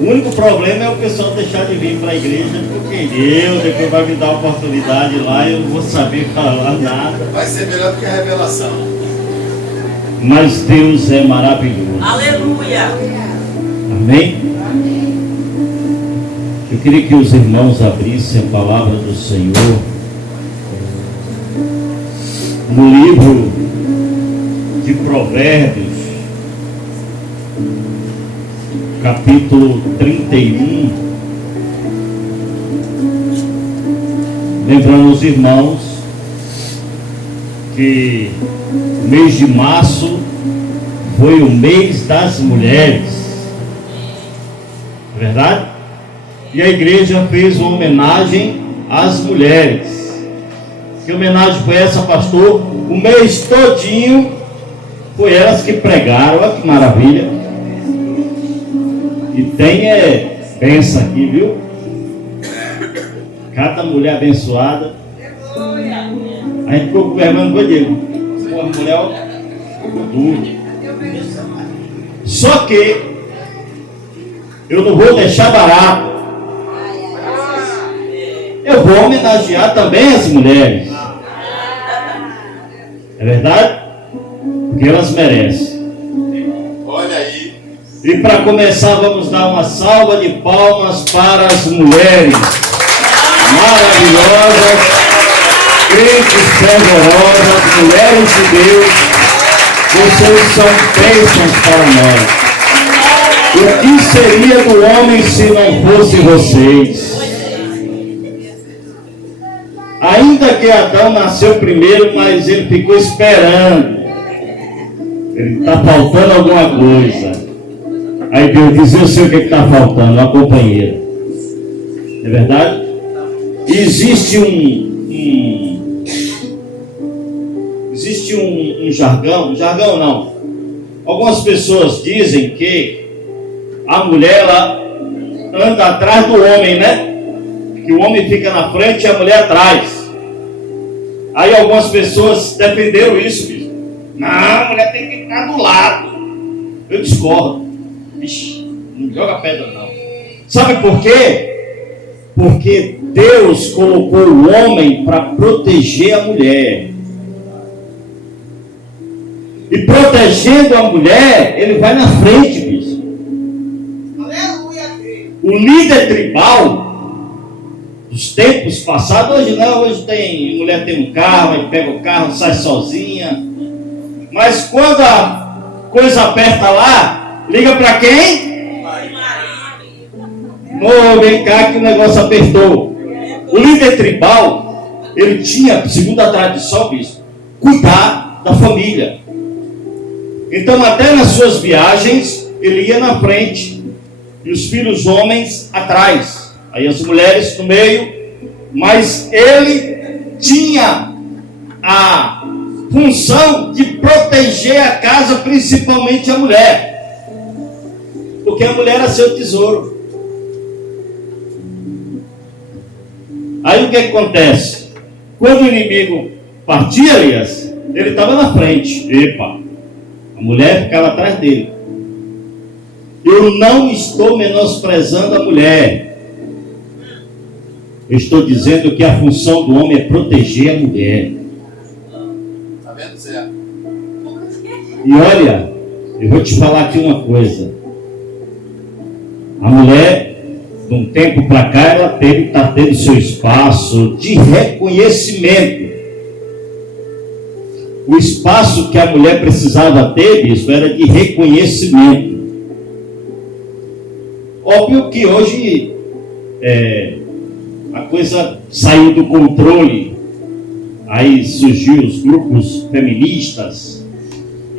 O único problema é o pessoal deixar de vir para a igreja, porque Deus depois vai me dar a oportunidade lá e eu não vou saber falar nada. Vai ser melhor do que a revelação. Mas Deus é maravilhoso. Aleluia. Amém? Eu queria que os irmãos abrissem a palavra do Senhor no livro de Provérbios, capítulo 31. Lembrando os irmãos que o mês de março foi o mês das mulheres, é verdade? E a igreja fez uma homenagem às mulheres. Que homenagem foi essa, pastor? O mês todinho foi elas que pregaram. Olha que maravilha. E tem bênção aqui, viu? Cada mulher abençoada. A gente ficou com vergonha do Diego. Uma mulher dura. Só que eu não vou deixar barato. Eu vou homenagear também as mulheres. É verdade? Porque elas merecem. Olha aí. E para começar, vamos dar uma salva de palmas para as mulheres maravilhosas, crentes fervorosas, mulheres de Deus. Vocês são bênçãos para nós. O que seria do homem se não fosse vocês? Ainda que Adão nasceu primeiro, mas ele ficou esperando. Ele está faltando alguma coisa. Aí Deus diz: eu sei o que está faltando, uma companheira. É verdade? Existe um jargão não. Algumas pessoas dizem que a mulher ela anda atrás do homem, né? Que o homem fica na frente e a mulher atrás. Aí algumas pessoas defenderam isso, bicho. Não, a mulher tem que ficar do lado. Eu discordo. Ixi, não joga pedra não. Sabe por quê? Porque Deus colocou o homem para proteger a mulher. E protegendo a mulher, ele vai na frente, bicho. Aleluia. O líder tribal dos tempos passados, hoje não, hoje tem, mulher tem um carro, aí pega o carro, sai sozinha. Mas quando a coisa aperta lá, liga para quem? Ô, vem cá que o negócio apertou. O líder tribal, ele tinha, segundo a tradição, bispo, cuidar da família. Então até nas suas viagens, ele ia na frente e os filhos homens atrás. Aí as mulheres no meio, mas ele tinha a função de proteger a casa, principalmente a mulher, porque a mulher era seu tesouro. Aí o que acontece? Quando o inimigo partia, Elias, ele estava na frente. Epa, a mulher ficava atrás dele. Eu não estou menosprezando a mulher. Eu estou dizendo que a função do homem é proteger a mulher. Tá vendo, Zé? E olha, eu vou te falar aqui uma coisa. A mulher, de um tempo para cá, ela está tendo seu espaço de reconhecimento. O espaço que a mulher precisava ter, isso era de reconhecimento. Óbvio que hoje a coisa saiu do controle. Aí surgiu os grupos feministas.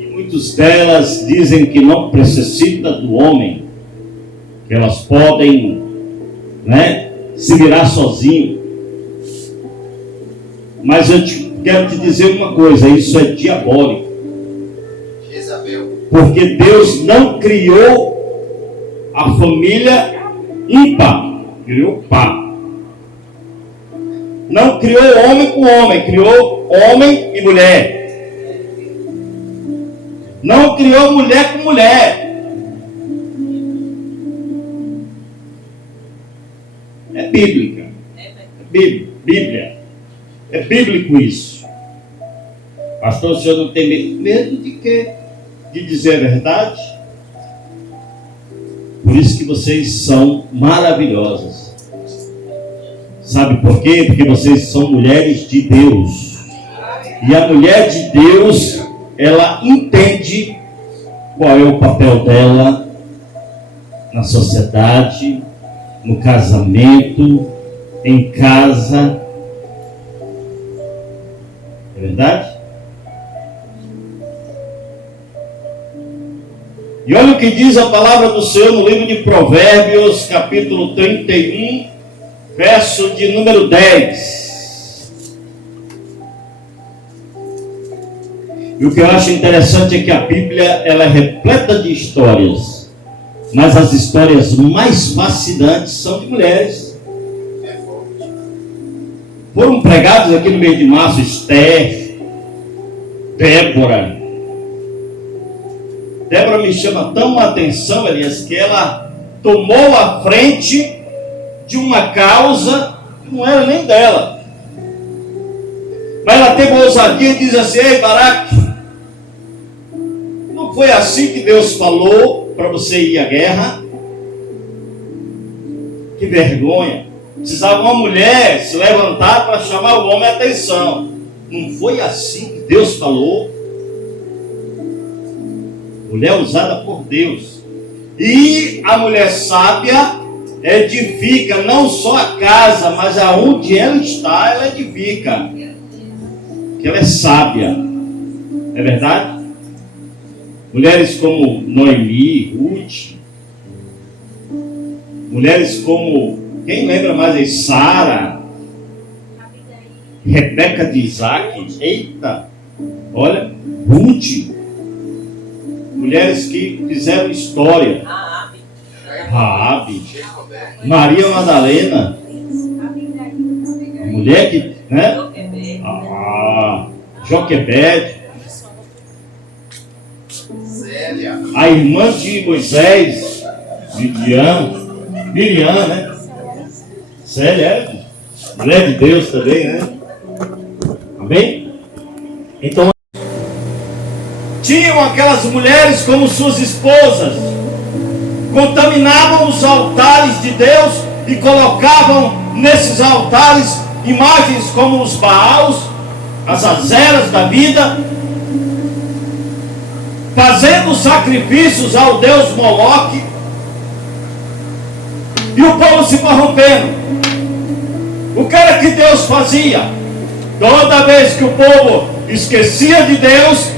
E muitas delas dizem que não necessita do homem. Que elas podem, se virar sozinho. Mas eu quero te dizer uma coisa, isso é diabólico. Jezabel. Porque Deus não criou a família ímpar, criou par. Não criou homem com homem, criou homem e mulher. Não criou mulher com mulher. bíblica. Bíblia. É bíblico isso. Pastor, o senhor não tem medo de quê? De dizer a verdade? Por isso que vocês são maravilhosas. Sabe por quê? Porque vocês são mulheres de Deus. E a mulher de Deus, ela entende qual é o papel dela na sociedade, no casamento, em casa. É verdade? E olha o que diz a palavra do Senhor no livro de Provérbios, capítulo 31, verso de número 10. E o que eu acho interessante é que a Bíblia ela é repleta de histórias, mas as histórias mais fascinantes são de mulheres. Foram pregados aqui no mês de março Esther, Débora. Débora me chama tão a atenção, Elias, que ela tomou a frente de uma causa que não era nem dela. Mas ela teve a ousadia e diz assim: ei, Baraque, não foi assim que Deus falou para você ir à guerra? Que vergonha. Precisava uma mulher se levantar para chamar o homem a atenção. Não foi assim que Deus falou? Mulher usada por Deus. E a mulher sábia edifica não só a casa, mas aonde ela está, ela edifica. Porque ela é sábia. É verdade? Mulheres como Noemi, Ruth. Mulheres como, quem lembra mais aí? Sara. Rebeca de Isaac. Eita! Olha, Ruth. Mulheres que fizeram história. Raabe, Maria Madalena, a mulher que, né? Joquebede, a irmã de Moisés, Miriam, né? Célia é mulher de Deus também, né? Amém? Então, tinham aquelas mulheres como suas esposas, contaminavam os altares de Deus e colocavam nesses altares imagens como os Baals, as Azeras da vida, fazendo sacrifícios ao Deus Moloque, e o povo se corrompendo. O que era que Deus fazia? Toda vez que o povo esquecia de Deus,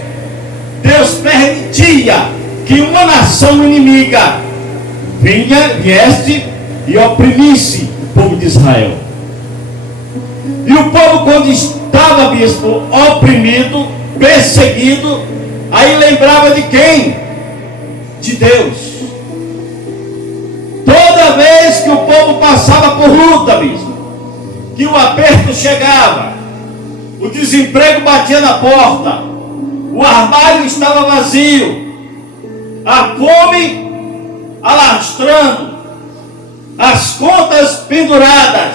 Deus permitia que uma nação inimiga viesse e oprimisse o povo de Israel. E o povo, quando estava, bispo, oprimido, perseguido, aí lembrava de quem? De Deus. Toda vez que o povo passava por luta, bispo, que o aperto chegava, o desemprego batia na porta, o armário estava vazio, a fome alastrando, as contas penduradas,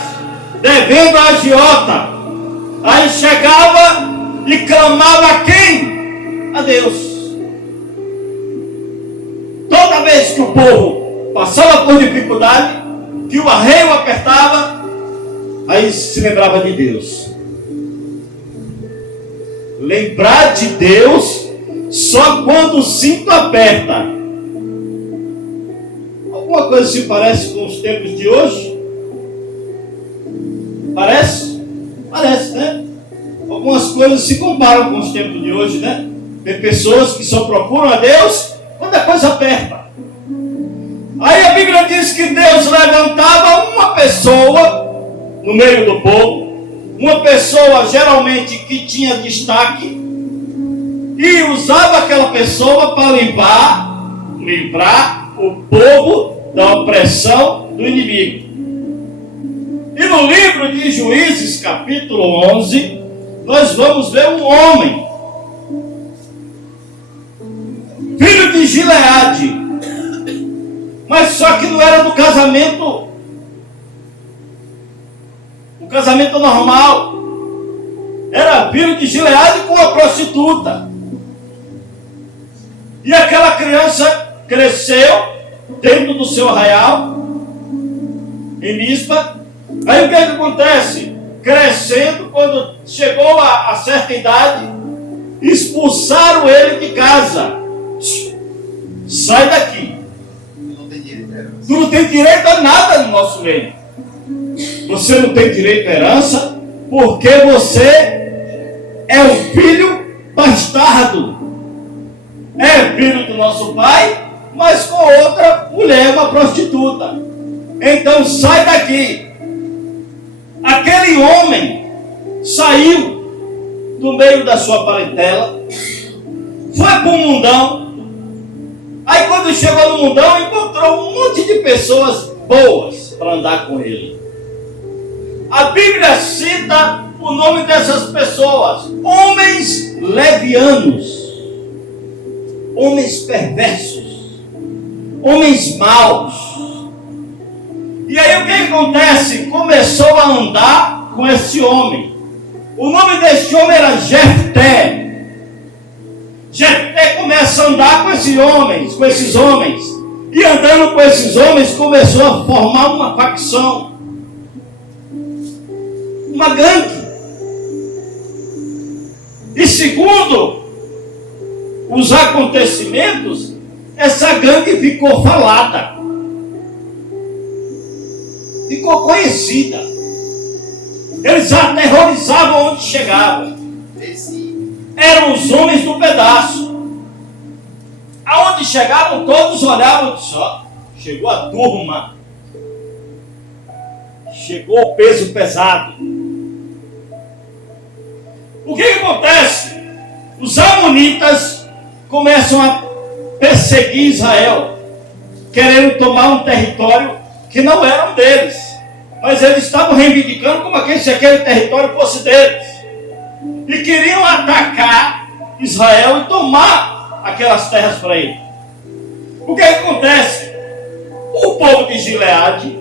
devendo a agiota, aí chegava e clamava a quem? A Deus. Toda vez que o povo passava por dificuldade, que o arreio apertava, aí se lembrava de Deus. Lembrar de Deus só quando o cinto aperta. Alguma coisa se parece com os tempos de hoje? Parece? Parece, né? Algumas coisas se comparam com os tempos de hoje, né? Tem pessoas que só procuram a Deus quando a coisa aperta. Aí a Bíblia diz que Deus levantava uma pessoa no meio do povo, uma pessoa geralmente que tinha destaque, e usava aquela pessoa para livrar o povo da opressão do inimigo. E no livro de Juízes, capítulo 11, nós vamos ver um homem, filho de Gileade, mas só que não era do casamento casamento normal. Era filho de Gileade com uma prostituta. E aquela criança cresceu dentro do seu arraial, em Mispa. Aí o que acontece? Crescendo, quando chegou a certa idade, expulsaram ele de casa. Sai daqui. Tu não tem direito a nada no nosso meio. Você não tem direito à herança porque você é um filho bastardo. É filho do nosso pai, mas com outra mulher, uma prostituta. Então sai daqui. Aquele homem saiu do meio da sua parentela, foi para o mundão. Aí quando chegou no mundão, encontrou um monte de pessoas boas para andar com ele. A Bíblia cita o nome dessas pessoas: homens levianos, homens perversos, homens maus. E aí o que acontece? Começou a andar com esse homem. O nome desse homem era Jefté. Jefté começa a andar com esses homens. E andando com esses homens, começou a formar uma facção, uma gangue. E segundo os acontecimentos, essa gangue ficou falada, ficou conhecida. Eles aterrorizavam onde chegavam. Eram os homens do pedaço. Aonde chegavam, todos olhavam só. Chegou a turma. Chegou o peso pesado. O que acontece? Os amonitas começam a perseguir Israel, querendo tomar um território que não era deles, mas eles estavam reivindicando como se aquele território fosse deles, e queriam atacar Israel e tomar aquelas terras para ele. O que acontece? O povo de Gileade,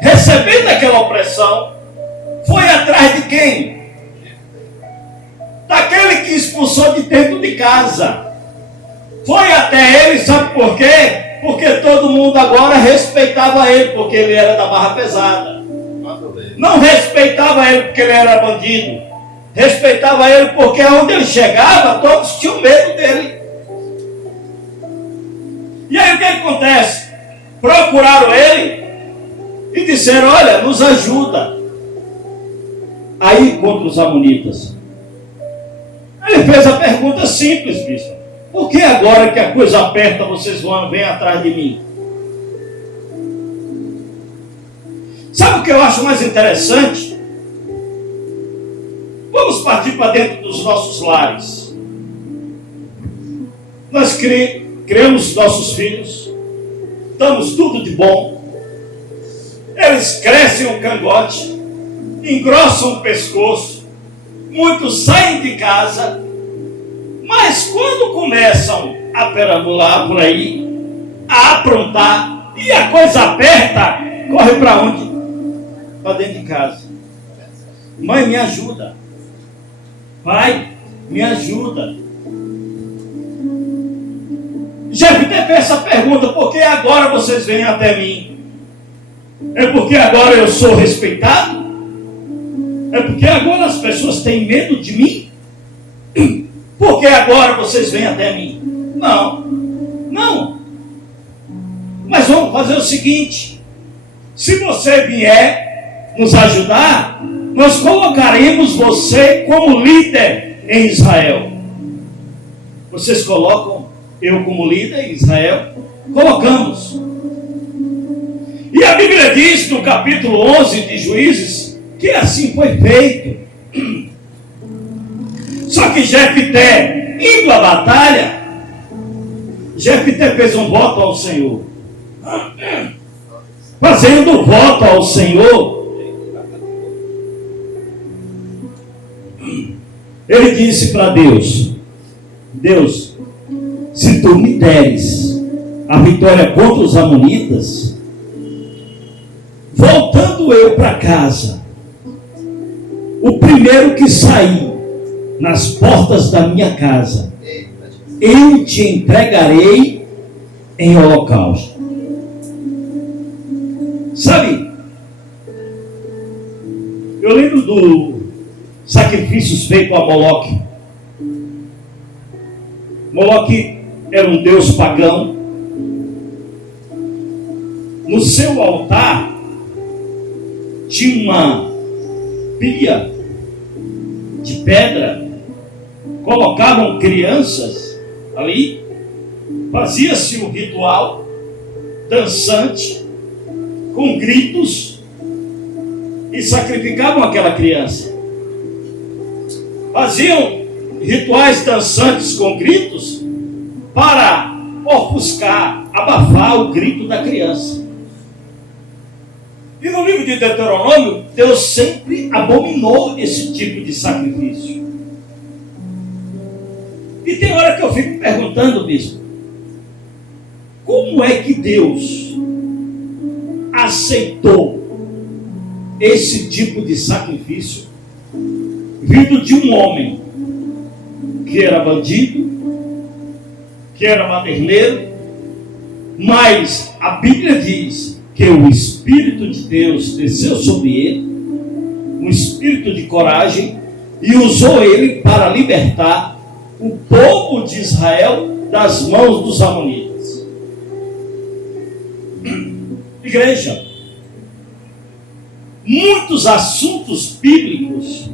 recebendo aquela opressão, foi atrás de quem? Daquele que expulsou de dentro de casa. Foi até ele, sabe por quê? Porque todo mundo agora respeitava ele, porque ele era da barra pesada. Não respeitava ele porque ele era bandido. Respeitava ele porque onde ele chegava, todos tinham medo dele. E aí o que acontece? Procuraram ele e disseram: olha, nos ajuda. Aí contra os amonitas. Ele fez a pergunta simples, bispo: por que agora que a coisa aperta, vocês vêm atrás de mim? Sabe o que eu acho mais interessante? Vamos partir para dentro dos nossos lares. Nós criamos nossos filhos, damos tudo de bom. Eles crescem o cangote, engrossam o pescoço, muitos saem de casa, mas quando começam a perambular por aí, a aprontar, e a coisa aperta, corre para onde? Para dentro de casa. Mãe, me ajuda. Pai, me ajuda. Jefté fez essa pergunta: por que agora vocês vêm até mim? É porque agora eu sou respeitado? É porque agora as pessoas têm medo de mim? Por que agora vocês vêm até mim? Não, não. Mas vamos fazer o seguinte: se você vier nos ajudar, nós colocaremos você como líder em Israel. Vocês colocam eu como líder em Israel? Colocamos. E a Bíblia diz no capítulo 11 de Juízes que assim foi feito. Só que Jefté, indo à batalha, Jefté fez um voto ao Senhor. Fazendo voto ao Senhor, ele disse para Deus: Deus, se tu me deres a vitória contra os amonitas, voltando voltando eu para casa, o primeiro que sair nas portas da minha casa, eu te entregarei em holocausto. Sabe, eu lembro do sacrifícios feitos a Moloque. Moloque era um deus pagão. No seu altar tinha uma pia de pedra, colocavam crianças ali, fazia-se um ritual dançante, com gritos, e sacrificavam aquela criança. Faziam rituais dançantes com gritos para ofuscar, abafar o grito da criança. E no livro de Deuteronômio, Deus sempre abominou esse tipo de sacrifício. E tem hora que eu fico perguntando, bispo, como é que Deus aceitou esse tipo de sacrifício vindo de um homem que era bandido, que era maderneiro, mas a Bíblia diz que o Espírito de Deus desceu sobre ele, um espírito de coragem, e usou ele para libertar o povo de Israel das mãos dos amonitas. Igreja, muitos assuntos bíblicos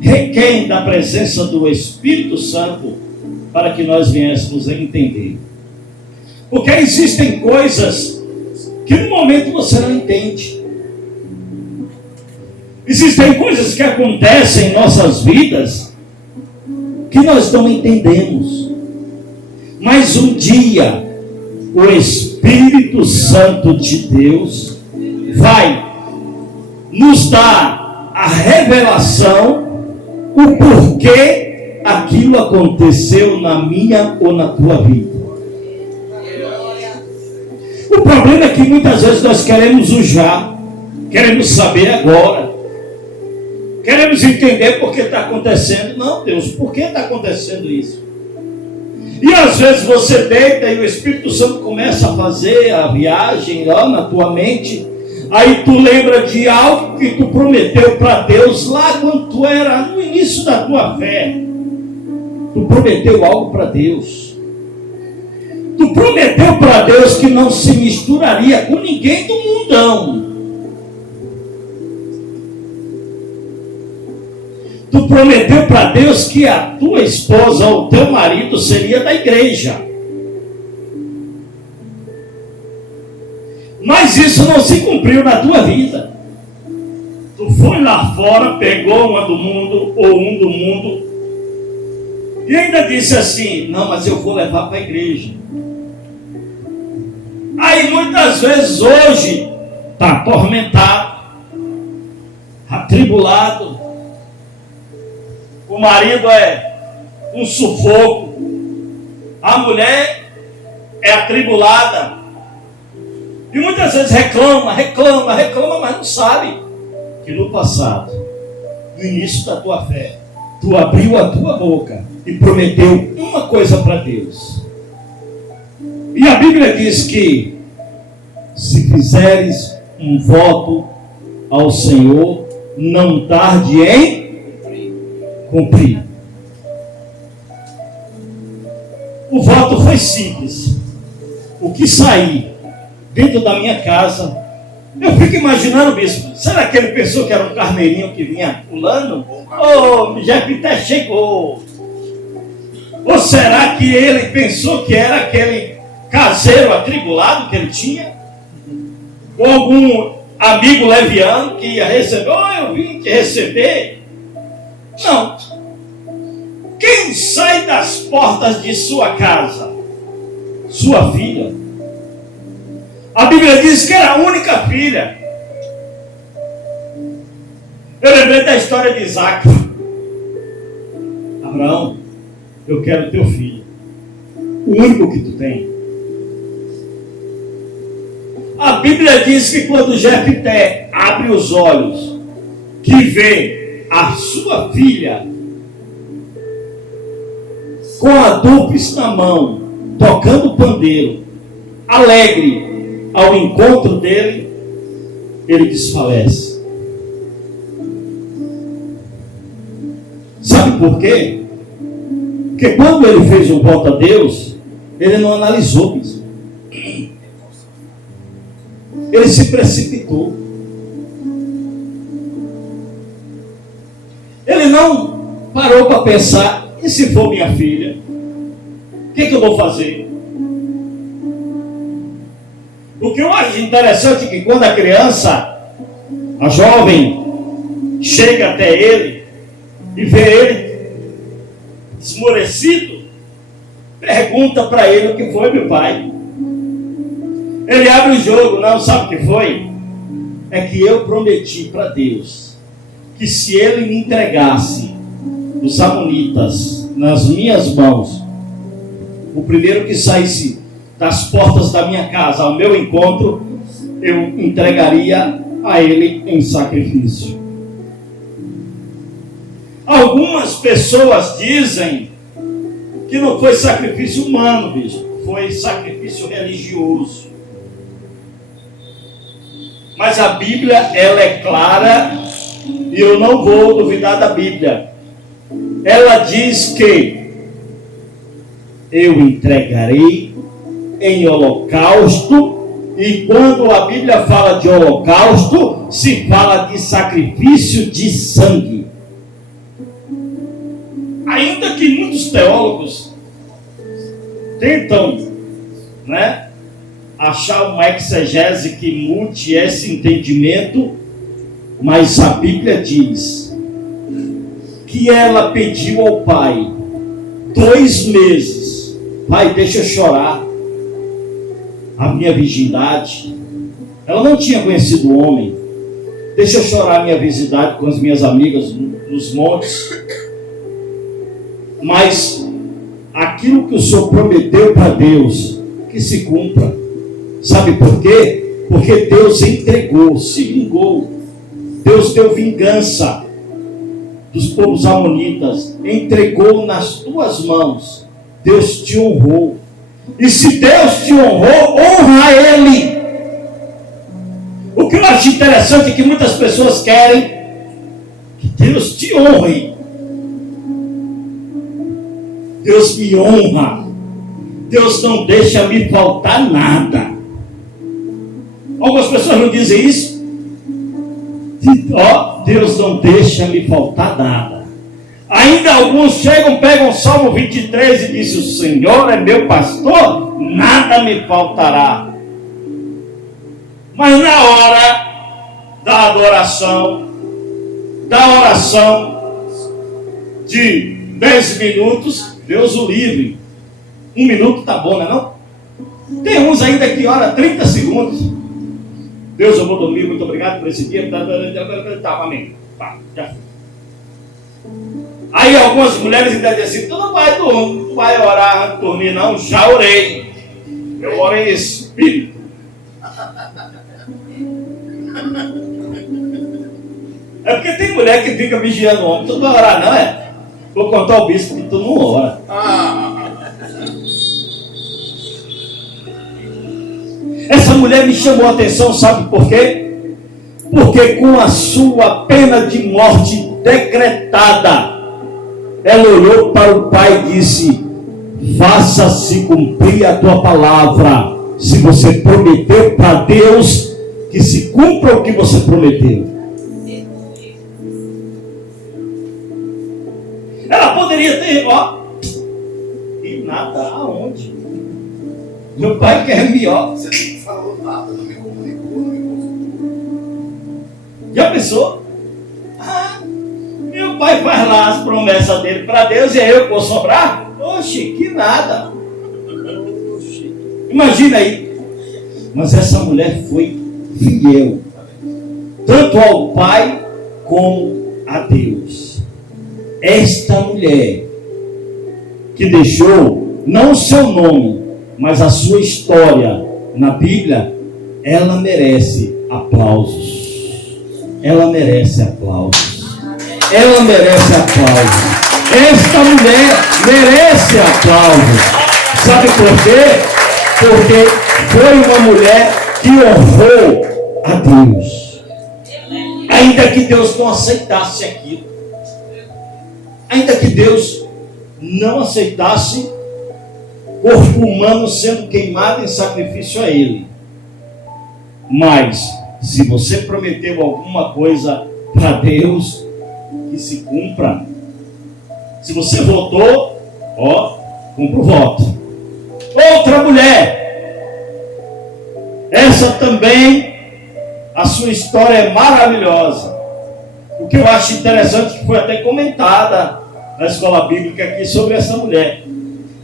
requerem da presença do Espírito Santo para que nós viéssemos a entender. Porque existem coisas que no momento você não entende. Existem coisas que acontecem em nossas vidas que nós não entendemos. Mas um dia o Espírito Santo de Deus vai nos dar a revelação, o porquê aquilo aconteceu na minha ou na tua vida. O problema é que muitas vezes nós queremos o já, queremos saber agora, queremos entender por que está acontecendo. Não, Deus, por que está acontecendo isso? E às vezes você deita e o Espírito Santo começa a fazer a viagem lá na tua mente. Aí tu lembra de algo que tu prometeu para Deus lá quando tu era no início da tua fé. Tu prometeu algo para Deus. Tu prometeu para Deus que não se misturaria com ninguém do mundão. Tu prometeu para Deus que a tua esposa ou teu marido seria da igreja. Mas isso não se cumpriu na tua vida. Tu foi lá fora, pegou uma do mundo ou um do mundo e ainda disse assim: não, mas eu vou levar para a igreja. Aí muitas vezes hoje está atormentado, atribulado, o marido é um sufoco, a mulher é atribulada, e muitas vezes reclama, mas não sabe que no passado, no início da tua fé, tu abriu a tua boca e prometeu uma coisa para Deus. E a Bíblia diz que se fizeres um voto ao Senhor, não tarde em cumprir. O voto foi simples. O que sair dentro da minha casa, eu fico imaginando, bispo, será que ele pensou que era um carneirinho que vinha pulando? Oh, Jefité chegou. Ou será que ele pensou que era aquele caseiro atribulado que ele tinha? Ou algum amigo leviano que ia receber? Oh, eu vim te receber. Não. Quem sai das portas de sua casa? Sua filha. A Bíblia diz que era a única filha. Eu lembrei da história de Isaac. Abraão, eu quero teu filho, o único que tu tem. A Bíblia diz que quando Jefté abre os olhos, que vê a sua filha com a dupes na mão, tocando pandeiro, alegre ao encontro dele, ele desfalece. Sabe por quê? Porque quando ele fez um voto a Deus, ele não analisou isso. Ele se precipitou. Ele não parou para pensar: e se for minha filha? O que eu vou fazer? O que eu acho interessante é que quando a criança, a jovem, chega até ele e vê ele esmorecido, pergunta para ele: o que foi, meu pai? Ele abre o jogo: não, sabe o que foi? É que eu prometi para Deus que se ele me entregasse os amonitas nas minhas mãos, o primeiro que saísse das portas da minha casa ao meu encontro, eu entregaria a ele em sacrifício. Algumas pessoas dizem que não foi sacrifício humano, bicho, foi sacrifício religioso. Mas a Bíblia, ela é clara, e eu não vou duvidar da Bíblia. Ela diz que eu entregarei em holocausto, e quando a Bíblia fala de holocausto, se fala de sacrifício de sangue. Ainda que muitos teólogos tentam, achar uma exegese que mude esse entendimento, mas a Bíblia diz que ela pediu ao pai 2 meses: pai, deixa eu chorar a minha virgindade. Ela não tinha conhecido o homem. Deixa eu chorar a minha virgindade com as minhas amigas nos montes. Mas aquilo que o Senhor prometeu para Deus, que se cumpra. Sabe por quê? Porque Deus entregou, se vingou. Deus deu vingança dos povos amonitas, entregou nas tuas mãos. Deus te honrou. E se Deus te honrou, honra Ele. O que eu acho interessante é que muitas pessoas querem que Deus te honre. Deus me honra. Deus não deixa me faltar nada. Algumas pessoas não dizem isso. Deus não deixa me faltar nada. Ainda alguns chegam, pegam o Salmo 23 e dizem: o Senhor é meu pastor, nada me faltará. Mas na hora da adoração, da oração de 10 minutos, Deus o livre. 1 minuto tá bom, não é não? Tem uns ainda que ora 30 segundos. Deus, eu vou dormir, muito obrigado por esse dia. Tá, amém. Tá, já foi. Aí algumas mulheres ainda dizem assim: tu não vai dormir, tu vai orar, dormir não, já orei. Eu oro em espírito. É porque tem mulher que fica vigiando o homem. Tu não vai orar não, é? Vou contar ao bispo que tu não ora. Essa mulher me chamou a atenção, sabe por quê? Porque com a sua pena de morte decretada, ela olhou para o pai e disse: faça-se cumprir a tua palavra. Se você prometeu para Deus, que se cumpra o que você prometeu. Ela poderia ter, e nada, aonde? Meu pai quer me, Você não falou nada, não me comunicou, não me consultou. Já pensou? Meu pai faz lá as promessas dele para Deus e eu vou sobrar? Oxe, que nada. Imagina aí. Mas essa mulher foi fiel, tanto ao pai como a Deus. Esta mulher que deixou não o seu nome, mas a sua história na Bíblia, ela merece aplausos. Ela merece aplausos. Ela merece aplausos. Esta mulher merece aplausos. Sabe por quê? Porque foi uma mulher que honrou a Deus. Ainda que Deus não aceitasse aquilo. Ainda que Deus não aceitasse corpo humano sendo queimado em sacrifício a Ele. Mas, se você prometeu alguma coisa para Deus, que se cumpra. Se você votou, cumpra o voto. Outra mulher. Essa também, a sua história é maravilhosa. O que eu acho interessante, que foi até comentada na escola bíblica aqui sobre essa mulher.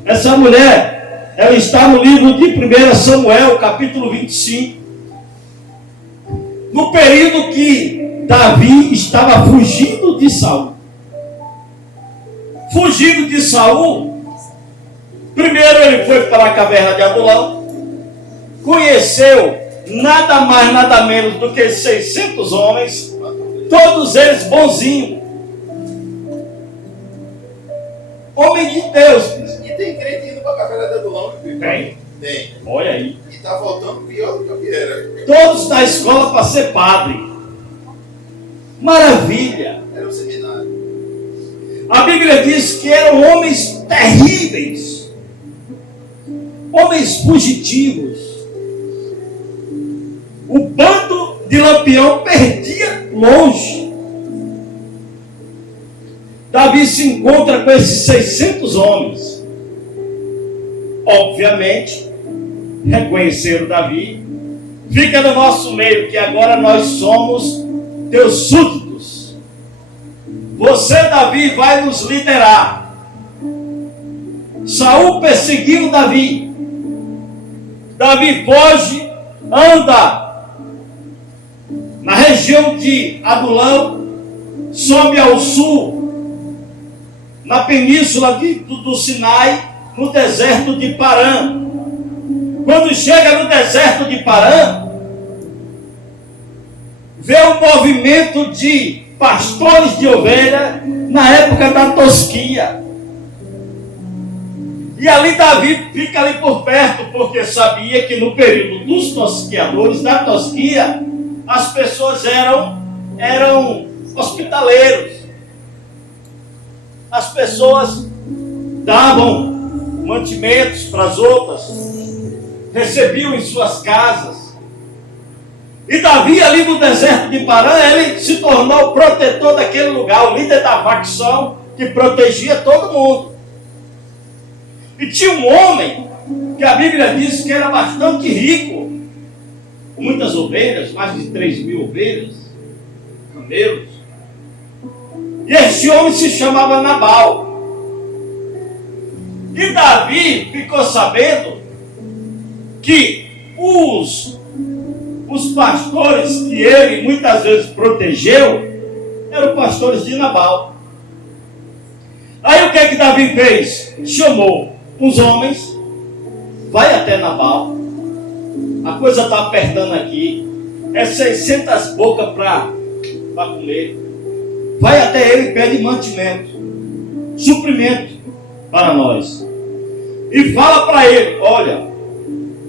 Essa mulher, ela está no livro de 1 Samuel, capítulo 25. No período que Davi estava fugindo de Saul. Fugindo de Saul, primeiro ele foi para a caverna de Adulão, conheceu nada mais, nada menos do que 600 homens, todos eles bonzinhos. Homem de Deus. E tem crente indo para a caverna de Adulão. Tem? Tem. Olha aí. E está voltando pior do que eu era. Todos na escola para ser padre. Maravilha. Era um seminário. A Bíblia diz que eram homens terríveis. Homens fugitivos. O bando de Lampião perdia longe. Davi se encontra com esses 600 homens. Obviamente, reconheceram Davi. Fica no nosso meio, que agora nós somos teus súditos. Você, Davi, vai nos liderar. Saul perseguiu Davi. Davi foge, anda na região de Adulão, sobe ao sul, na península do Sinai, no deserto de Parã. Quando chega no deserto de Parã, vê um movimento de pastores de ovelha na época da tosquia. E ali Davi fica ali por perto, porque sabia que no período dos tosquiadores, da tosquia, as pessoas eram hospitaleiros. As pessoas davam mantimentos para as outras, recebiam em suas casas. E Davi, ali no deserto de Parã, ele se tornou o protetor daquele lugar, o líder da facção que protegia todo mundo. E tinha um homem que a Bíblia diz que era bastante rico, com muitas ovelhas, mais de 3.000 ovelhas, camelos. E esse homem se chamava Nabal. E Davi ficou sabendo que os pastores que ele muitas vezes protegeu eram pastores de Nabal. Aí o que é que Davi fez? Chamou uns homens, vai até Nabal, a coisa está apertando aqui, é 600 bocas para comer. Vai até ele e pede mantimento, suprimento para nós. E fala para ele, olha,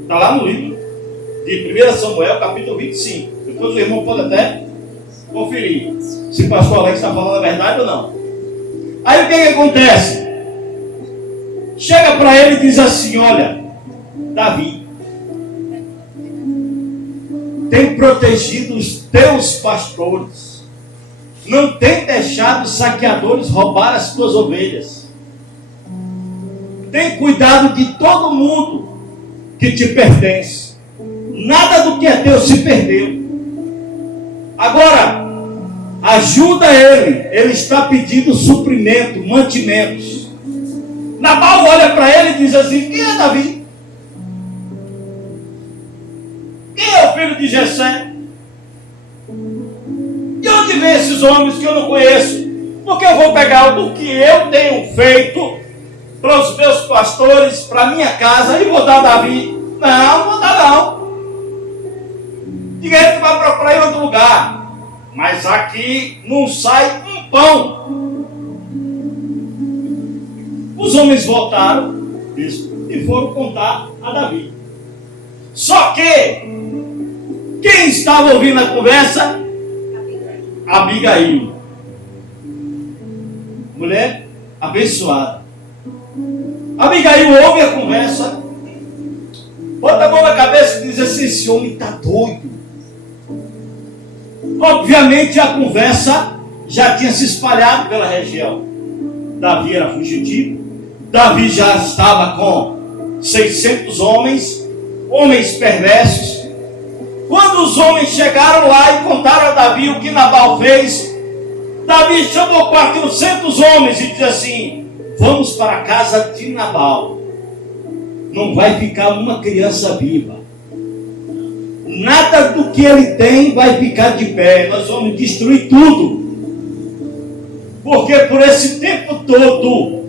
está lá no livro de 1 Samuel, capítulo 25. Depois o irmão pode até conferir se o pastor Alex está falando a verdade ou não. Aí o que acontece? Chega para ele e diz assim, olha, Davi, tem protegido os teus pastores, não tem deixado os saqueadores roubar as tuas ovelhas, tem cuidado de todo mundo que te pertence, nada do que é teu se perdeu. Agora, ajuda ele está pedindo suprimento, mantimentos. Nabal olha para ele e diz assim, quem é Davi? Quem é o filho de Jessé? De onde vem esses homens que eu não conheço? Porque eu vou pegar do que eu tenho feito para os meus pastores, para a minha casa, e vou dar a Davi. Não vou dar não. Diga, a gente vai procurar em outro lugar. Mas aqui não sai um pão. Os homens voltaram e foram contar a Davi. Só que, quem estava ouvindo a conversa? Abigail. Mulher abençoada. Abigail ouve a conversa, bota a mão na cabeça e diz assim: esse homem está doido. Obviamente a conversa já tinha se espalhado pela região. Davi era fugitivo. Davi já estava com 600 homens perversos. Quando os homens chegaram lá e contaram a Davi o que Nabal fez, Davi chamou 400 homens e disse assim: vamos para a casa de Nabal. Não vai ficar uma criança viva. Nada do que ele tem vai ficar de pé. Nós vamos destruir tudo. Porque por esse tempo todo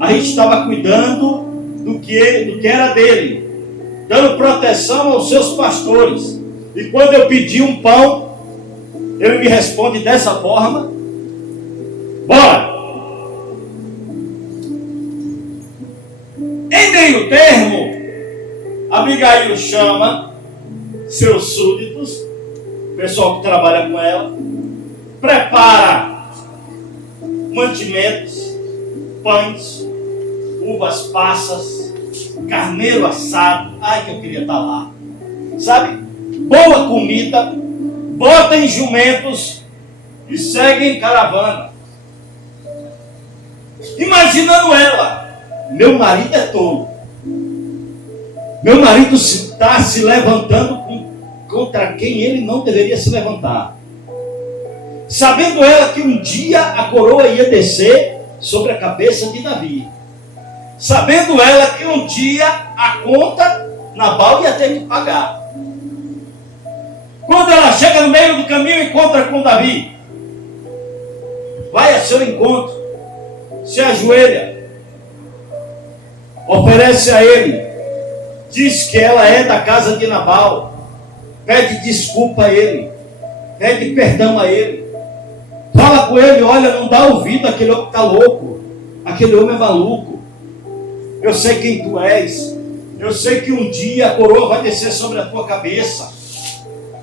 a gente estava cuidando do que era dele, dando proteção aos seus pastores. E quando eu pedi um pão, ele me responde dessa forma: bora! Em meio termo, Abigail chama seus súditos, o pessoal que trabalha com ela, prepara mantimentos, pães, uvas passas, carneiro assado. Ai, que eu queria estar lá. Sabe? Boa comida, botem jumentos e seguem em caravana. Imaginando ela: meu marido é tolo. Meu marido está se levantando contra quem ele não deveria se levantar. Sabendo ela que um dia a coroa ia descer sobre a cabeça de Davi. Sabendo ela que um dia a conta Nabal ia ter que pagar. Quando ela chega no meio do caminho e encontra com Davi, vai a seu encontro, se ajoelha, oferece a ele, diz que ela é da casa de Nabal, pede desculpa a ele, pede perdão a ele, fala com ele: olha, não dá ouvido àquele homem que está louco, aquele homem é maluco, eu sei quem tu és, eu sei que um dia a coroa vai descer sobre a tua cabeça,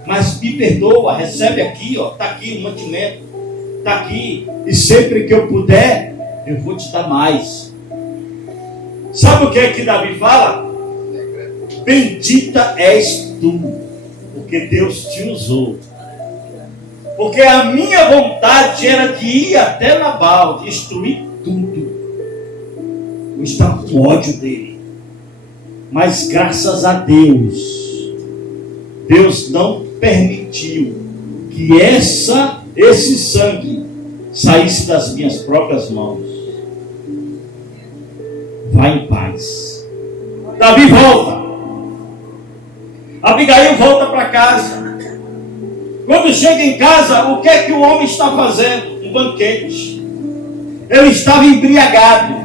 mas me perdoa, recebe aqui, ó, está aqui o mantimento, está aqui, e sempre que eu puder, eu vou te dar mais. Sabe o que é que Davi fala? Bendita és tu, porque Deus te usou. Porque a minha vontade era de ir até Nabal, destruir tudo. Eu estava com ódio dele. Mas graças a Deus, Deus não permitiu que esse sangue saísse das minhas próprias mãos. Vá em paz. Davi volta. Abigail volta para casa. Quando chega em casa, o que é que o homem está fazendo? Um banquete. Ele estava embriagado.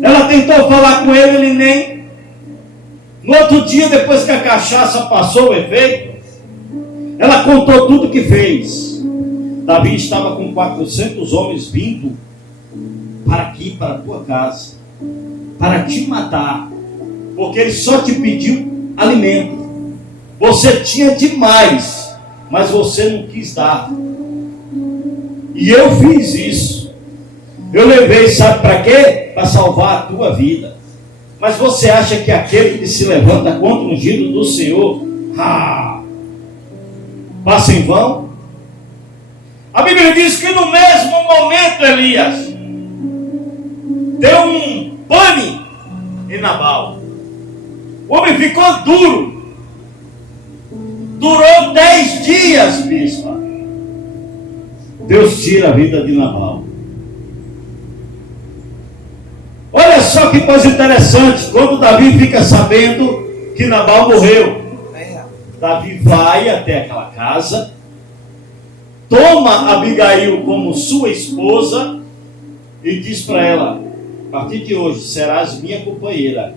Ela tentou falar com ele, ele nem. No outro dia, depois que a cachaça passou o efeito, ela contou tudo o que fez. Davi estava com 400 homens vindo para aqui, para a tua casa, para te matar, porque ele só te pediu alimento. Você tinha demais, mas você não quis dar. E eu fiz isso. Eu levei, sabe para quê? Para salvar a tua vida. Mas você acha que aquele que se levanta contra o ungido do Senhor, passa em vão? A Bíblia diz que no mesmo momento, Elias deu um pane em Nabal. O homem ficou duro. Durou 10 dias, bispa. Deus tira a vida de Nabal. Olha só que coisa interessante. Quando Davi fica sabendo que Nabal morreu, Davi vai até aquela casa, toma Abigail como sua esposa e diz para ela: a partir de hoje serás minha companheira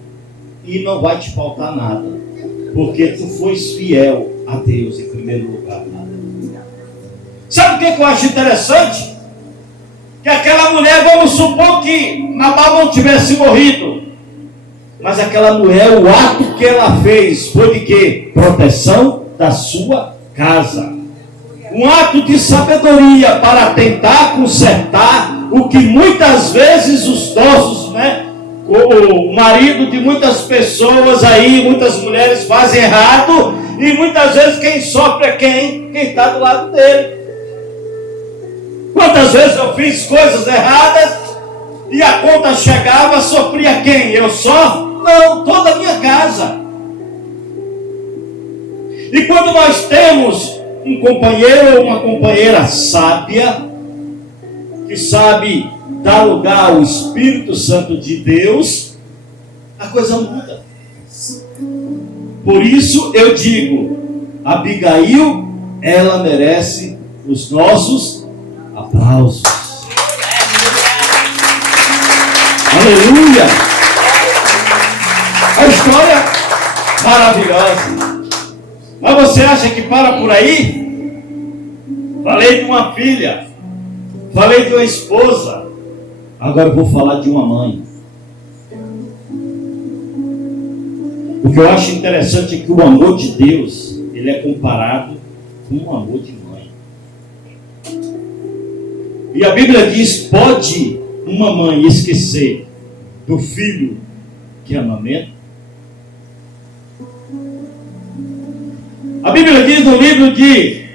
e não vai te faltar nada. Porque tu foste fiel a Deus em primeiro lugar. Sabe o que eu acho interessante? Que aquela mulher, vamos supor que Nabal não tivesse morrido. Mas aquela mulher, o ato que ela fez foi de quê? Proteção da sua casa. Um ato de sabedoria para tentar consertar o que muitas vezes os nossos, o marido de muitas pessoas aí, muitas mulheres fazem errado, e muitas vezes quem sofre é quem está do lado dele. Quantas vezes eu fiz coisas erradas e a conta chegava, sofria quem? Eu só? Não, toda a minha casa. E quando nós temos um companheiro ou uma companheira sábia, que sabe dar lugar ao Espírito Santo de Deus, a coisa muda. Por isso eu digo, Abigail, ela merece os nossos aplausos. Aleluia! A história maravilhosa. Mas você acha que para por aí? Falei de uma filha, falei de uma esposa, agora eu vou falar de uma mãe. O que eu acho interessante é que o amor de Deus, ele é comparado com o amor de mãe. E a Bíblia diz, pode uma mãe esquecer do filho que amamenta? A Bíblia diz no livro de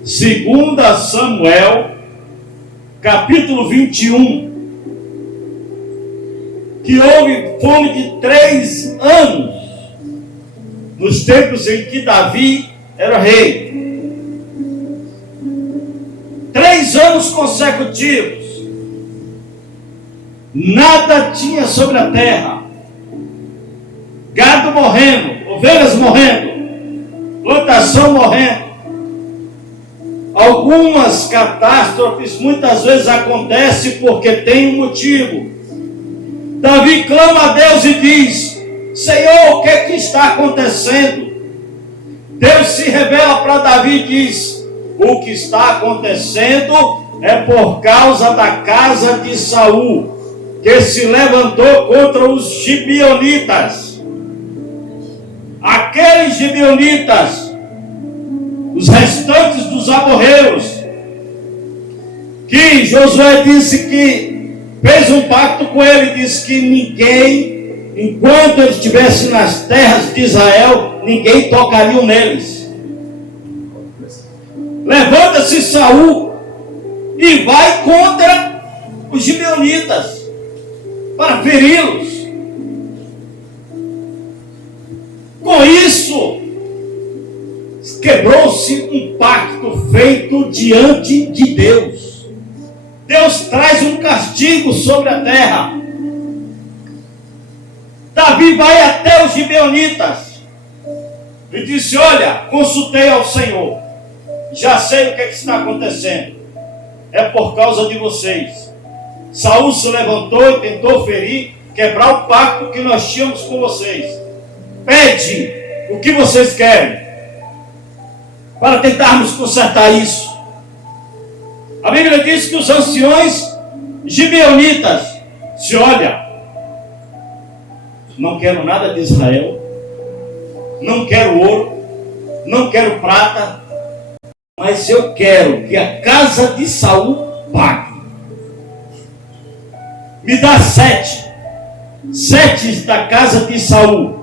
2 Samuel, capítulo 21, que houve fome de 3 anos, nos tempos em que Davi era rei. 3 anos consecutivos, nada tinha sobre a terra, gado morrendo, ovelhas morrendo, plantação morrendo. Algumas catástrofes muitas vezes acontecem porque tem um motivo. Davi clama a Deus e diz: Senhor, o que é que está acontecendo? Deus se revela para Davi e diz: o que está acontecendo é por causa da casa de Saul, que se levantou contra os gibeonitas. Aqueles gibeonitas, os restantes dos amorreus, que Josué disse que fez um pacto com ele, disse que ninguém, enquanto ele estivesse nas terras de Israel, ninguém tocaria neles. Levanta-se Saul e vai contra os gibeonitas para feri-los. Com isso, quebrou-se um pacto feito diante de Deus. Deus traz um castigo sobre a terra. Davi vai até os gibeonitas e disse: olha, consultei ao Senhor, já sei o que está acontecendo, é por causa de vocês. Saul se levantou e tentou ferir, quebrar o pacto que nós tínhamos com vocês. Pede o que vocês querem para tentarmos consertar isso. A Bíblia diz que os anciões gibeonitas se olha, não quero nada de Israel, não quero ouro, não quero prata, mas eu quero que a casa de Saul pague. Me dá 7 da casa de Saul.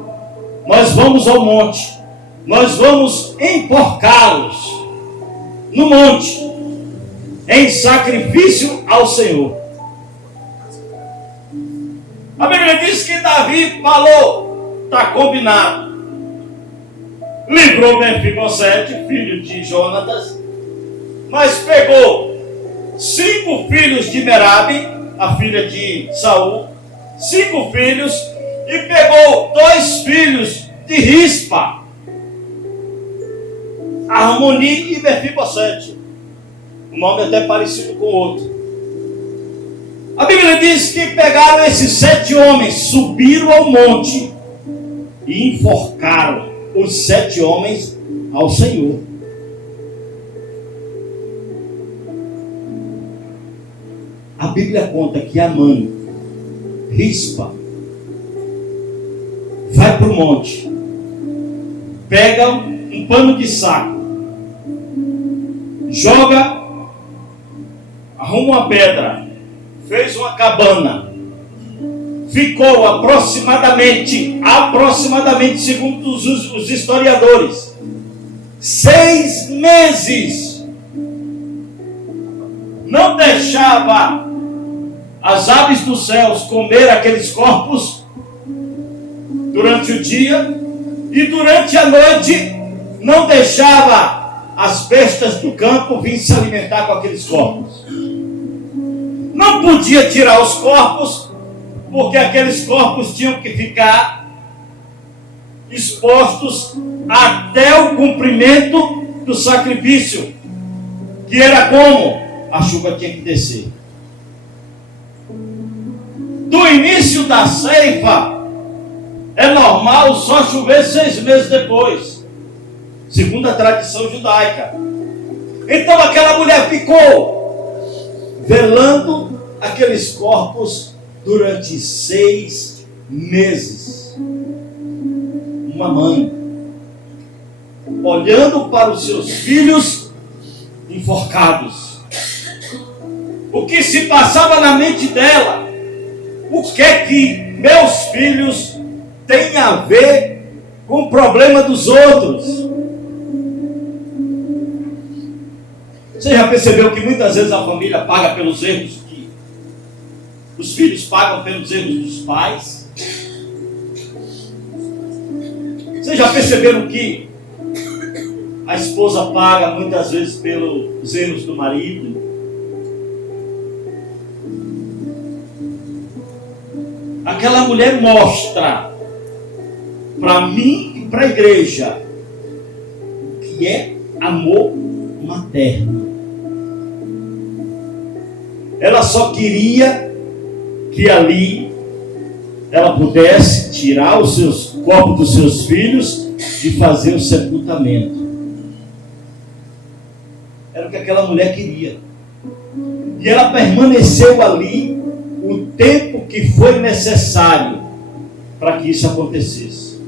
Nós vamos ao monte, nós vamos enforcá-los no monte, em sacrifício ao Senhor. A Bíblia diz que Davi falou, está combinado. Livrou Mefibosete, filho de Jonatas, mas pegou 5 filhos de Merabe, a filha de Saul, 5 filhos, e pegou 2 filhos de Rispa, Armoni e Mefibosete. O nome é até parecido com o outro. A Bíblia diz que pegaram esses 7 homens, subiram ao monte e enforcaram os 7 homens ao Senhor. A Bíblia conta que a mãe, Rispa, vai para o monte, pega um pano de saco, joga, arruma uma pedra, fez uma cabana, ficou aproximadamente, segundo os historiadores, 6 meses, não deixava as aves dos céus comer aqueles corpos durante o dia, e durante a noite não deixava as bestas do campo vir se alimentar com aqueles corpos. Não podia tirar os corpos, porque aqueles corpos tinham que ficar expostos até o cumprimento do sacrifício, que era como? A chuva tinha que descer. Do início da ceifa, é normal só chover 6 meses depois, segundo a tradição judaica. Então aquela mulher ficou velando aqueles corpos durante 6 meses. Uma mãe, olhando para os seus filhos enforcados. O que se passava na mente dela? O que é que meus filhos têm a ver com o problema dos outros? Você já percebeu que muitas vezes a família paga pelos erros que os filhos pagam pelos erros dos pais? Vocês já perceberam que a esposa paga muitas vezes pelos erros do marido? Aquela mulher mostra para mim e para a igreja o que é amor materno. Ela só queria que ali ela pudesse tirar os seus corpos dos seus filhos e fazer o sepultamento. Era o que aquela mulher queria. E ela permaneceu ali o tempo que foi necessário para que isso acontecesse.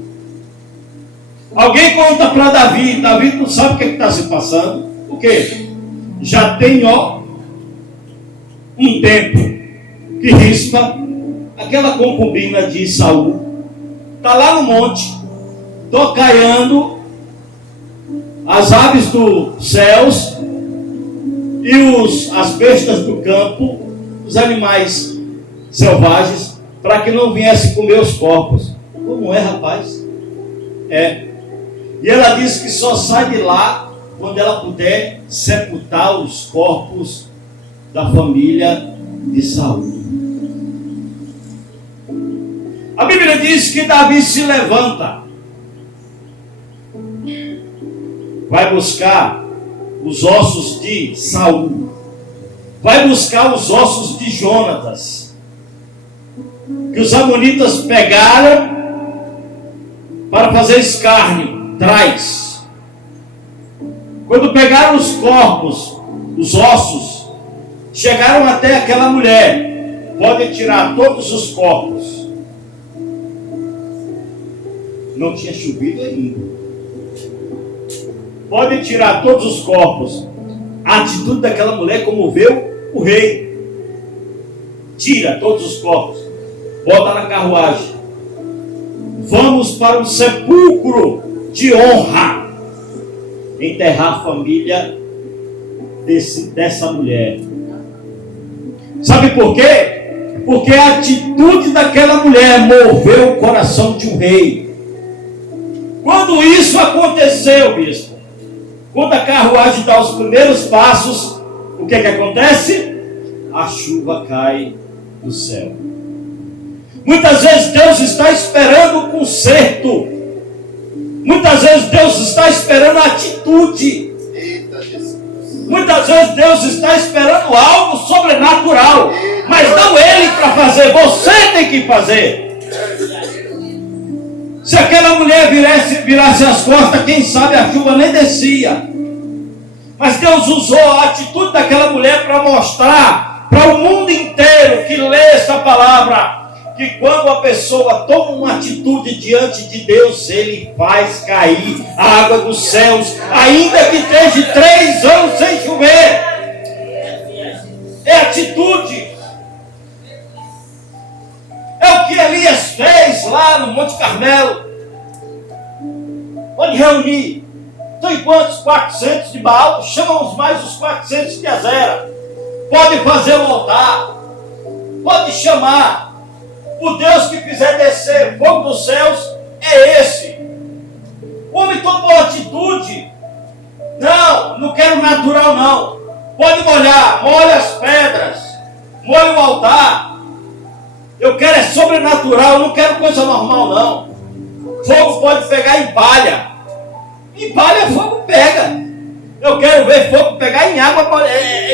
Alguém conta para Davi. Davi não sabe o que está se passando. O quê? Já tem um tempo que Rispa, aquela concubina de Saul, está lá no monte, tocaiando as aves dos céus e as bestas do campo, os animais selvagens, para que não viesse comer os corpos. Como é, rapaz? É. E ela disse que só sai de lá quando ela puder sepultar os corpos da família de Saul. A Bíblia diz que Davi se levanta, vai buscar os ossos de Saul, vai buscar os ossos de Jonatas, que os amonitas pegaram para fazer escárnio, traz. Quando pegaram os corpos, os ossos, chegaram até aquela mulher. Podem tirar todos os corpos. Não tinha chovido ainda. Podem tirar todos os corpos. A atitude daquela mulher comoveu o rei. Tira todos os corpos, bota na carruagem. Vamos para um sepulcro de honra, enterrar a família dessa mulher. Sabe por quê? Porque a atitude daquela mulher moveu o coração de um rei. Quando isso aconteceu, bispo, quando a carruagem dá os primeiros passos, o que acontece? A chuva cai do céu. Muitas vezes Deus está esperando o conserto. Muitas vezes Deus está esperando a atitude. Muitas vezes Deus está esperando algo sobrenatural. Mas não Ele para fazer, você tem que fazer. Se aquela mulher mulher virasse as costas, quem sabe a chuva nem descia. Mas Deus usou a atitude daquela mulher para mostrar para o mundo inteiro que lê essa palavra, que quando a pessoa toma uma atitude diante de Deus, Ele faz cair a água dos céus, ainda que esteja 3 anos sem chover. É atitude. É o que Elias fez lá no Monte Carmelo. Pode reunir. Então, quantos? 400 de Baal, chamamos mais os 400 de Azera. Pode fazer o altar. Pode chamar. O Deus que fizer descer fogo dos céus é esse. O homem tomou atitude. Não quero natural não. Pode molhar, molha as pedras, molha o altar. Eu quero é sobrenatural, eu não quero coisa normal não. Fogo pode pegar em palha. Em palha fogo pega. Eu quero ver fogo pegar em água,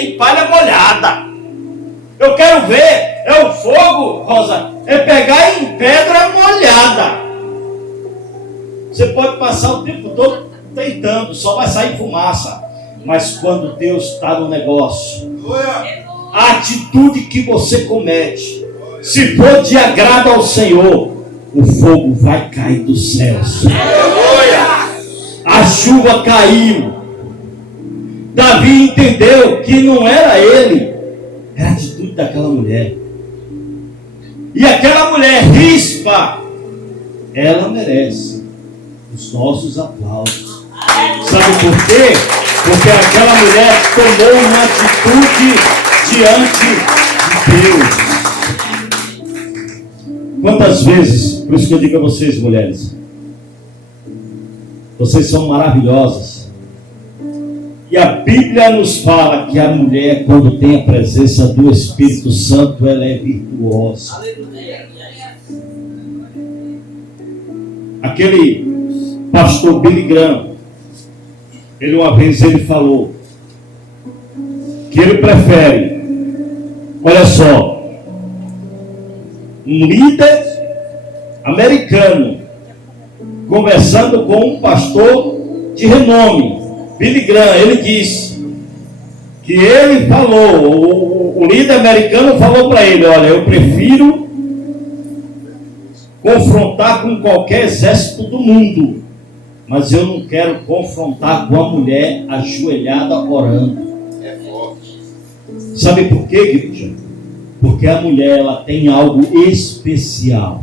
em palha molhada. Eu quero ver, é o fogo, Rosa, é pegar em pedra molhada. Você pode passar o tempo todo tentando, só vai sair fumaça. Mas quando Deus está no negócio, a atitude que você comete, se for de agrado ao Senhor, o fogo vai cair dos céus. A chuva caiu. Davi entendeu que não era ele, era a atitude daquela mulher. E aquela mulher, Rispa, ela merece os nossos aplausos. Sabe por quê? Porque aquela mulher tomou uma atitude diante de Deus. Quantas vezes, por isso que eu digo a vocês, mulheres, vocês são maravilhosas. E a Bíblia nos fala que a mulher, quando tem a presença do Espírito Santo, ela é virtuosa. Aquele pastor Billy Graham, uma vez ele falou que ele prefere, olha só, um líder americano conversando com um pastor de renome. Billy Graham, ele disse que ele falou, o líder americano falou para ele: olha, eu prefiro confrontar com qualquer exército do mundo, mas eu não quero confrontar com a mulher ajoelhada orando. É forte. Sabe por quê, igreja? Porque a mulher, ela tem algo especial.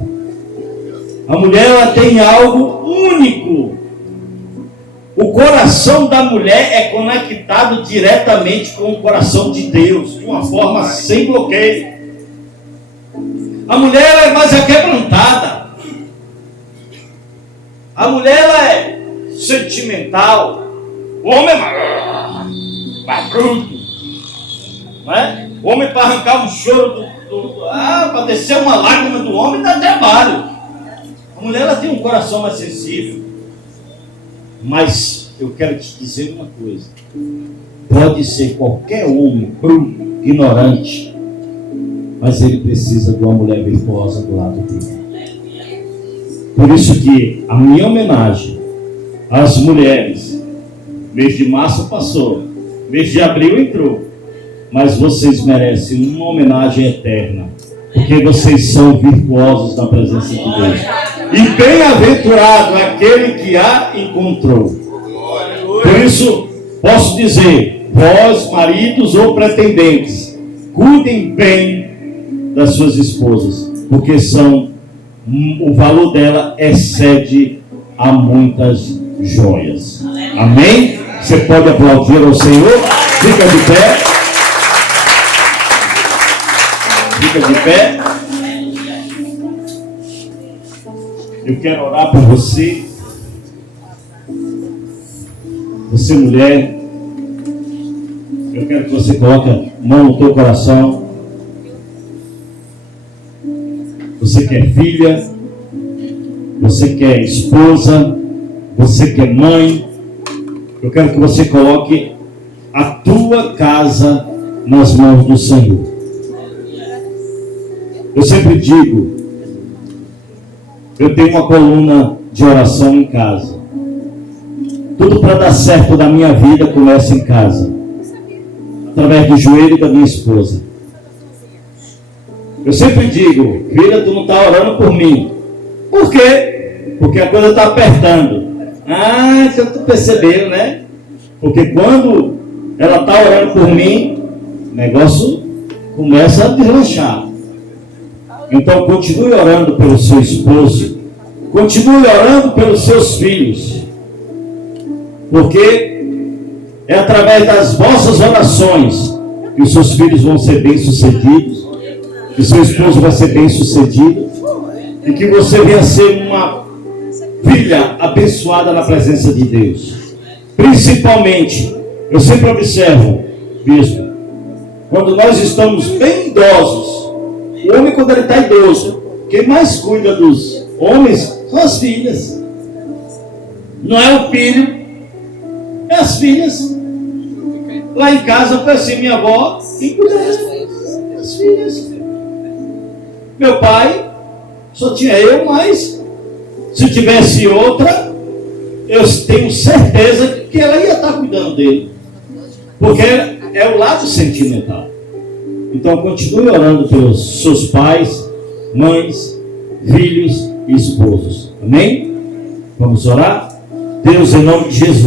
A mulher, ela tem algo único. O coração da mulher é conectado diretamente com o coração de Deus, de uma forma sem bloqueio. A mulher, ela é mais aquebrantada. A mulher, ela é sentimental. O homem é mais bruto. Não é? O homem, para arrancar um choro para descer uma lágrima do homem, dá trabalho. A mulher, ela tem um coração mais sensível. Mas eu quero te dizer uma coisa: pode ser qualquer homem bruto, ignorante, mas ele precisa de uma mulher virtuosa do lado dele. Por isso que a minha homenagem às mulheres, mês de março passou, mês de abril entrou, mas vocês merecem uma homenagem eterna, porque vocês são virtuosos na presença de Deus. E bem-aventurado aquele que a encontrou. Por isso, posso dizer, vós, maridos ou pretendentes, cuidem bem das suas esposas, porque o valor dela excede a muitas joias. Amém? Você pode aplaudir ao Senhor? Fica de pé. Fica de pé. Eu quero orar por você. Você, mulher, eu quero que você coloque a mão no teu coração. Você que é filha, você que é esposa, você que é mãe, eu quero que você coloque a tua casa nas mãos do Senhor. Eu sempre digo, eu tenho uma coluna de de oração em casa. Tudo para dar certo da minha vida começa em casa, através do joelho da minha esposa. Eu sempre digo: filha, tu não está orando por mim. Por quê? Porque a coisa está apertando. Ah, então tu percebeu, né? Porque quando ela está orando por mim, o negócio começa a deslanchar. Então continue orando pelo seu esposo, continue orando pelos seus filhos, porque é através das vossas orações que os seus filhos vão ser bem-sucedidos, que o seu esposo vai ser bem-sucedido, e que você venha ser uma filha abençoada na presença de Deus. Principalmente, eu sempre observo, bispo, quando nós estamos bem idosos, o homem, quando ele está idoso, quem mais cuida dos homens são as filhas. Não é o filho, é as filhas. Lá em casa foi assim, minha avó, quem cuida é as filhas. Meu pai, só tinha eu, mas se tivesse outra, eu tenho certeza que ela ia estar cuidando dele. Porque é o lado sentimental. Então continue orando pelos seus pais, mães, filhos e esposos. Amém? Vamos orar? Deus, em nome de Jesus.